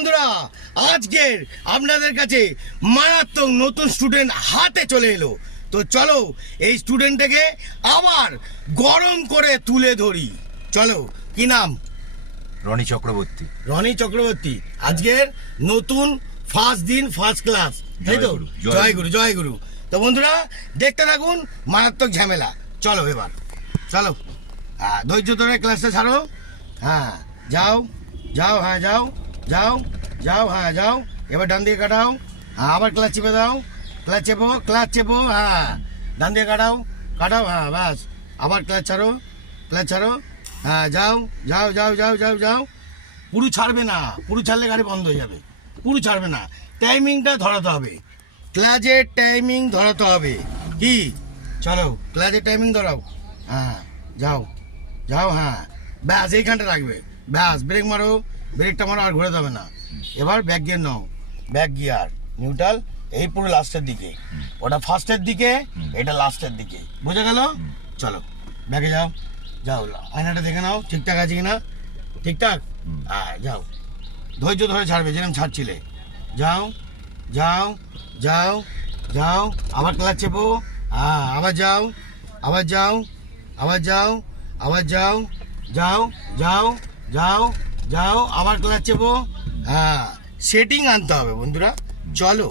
বন্ধুরা, আজকের আপনাদের কাছে মারাত্মক নতুন স্টুডেন্ট হাতে চলে এলো। তো চলো এই স্টুডেন্টটাকে আবার গরম করে তুলে ধরি। চলো, কি নাম? রনি চক্রবর্তী। রনি চক্রবর্তী। আজকের নতুন ফার্স্ট দিন, ফার্স্ট ক্লাস, তাই তো? জয় গুরু, জয় গুরু। তো বন্ধুরা দেখতে থাকুন মারাত্মক ঝামেলা। চলো এবার চলো, ধৈর্য ধরে ক্লাসটা ছাড়ো। হ্যাঁ যাও যাও, হ্যাঁ যাও যাও যাও, হ্যাঁ যাও। এবার ডান দিকে কাটাও, হ্যাঁ আবার ক্লাচ চেপে দাও, ক্লাচ চেপো, হ্যাঁ ডান দিকে কাটাও কাটাও, হ্যাঁ ব্যাস। আবার ক্লাচ ছাড়ো, হ্যাঁ যাও যাও যাও যাও যাও যাও। পুরো ছাড়বে না, পুরো ছাড়লে গাড়ি বন্ধ হয়ে যাবে। পুরো ছাড়বে না, টাইমিংটা ধরাতে হবে, ক্লাচের টাইমিং ধরাতে হবে। কি? চলো ক্লাচের টাইমিং ধরাও। হ্যাঁ যাও যাও, হ্যাঁ ব্যাস এইখানটা রাখবে, ব্যাস। ব্রেক মারো, ব্রেকটা মারো, আর ঘুরে যাবে না। এবার ব্যাক গিয়ার নাও, ব্যাক গিয়ার নিউট্রাল, এই পুরো লাস্টের দিকে, ওটা ফার্স্টের দিকে, এটা লাস্টের দিকে, বুঝে গেল? চলো ব্যাকে যাও, যাও আয়নাটা দেখে নাও ঠিকঠাক আছে কিনা। ঠিকঠাক? হ্যাঁ যাও, ধৈর্য ধরে ছাড়বে যেরকম ছাড়ছিলে। যাও যাও যাও যাও, আবার ক্লাচ চেপো, হ্যাঁ আবার যাও, আবার যাও, আবার যাও, আবার যাও যাও যাও যাও যাও, আবার ক্লাচ চেপো। হ্যাঁ সেটিং আনতে হবে বন্ধুরা। চলো।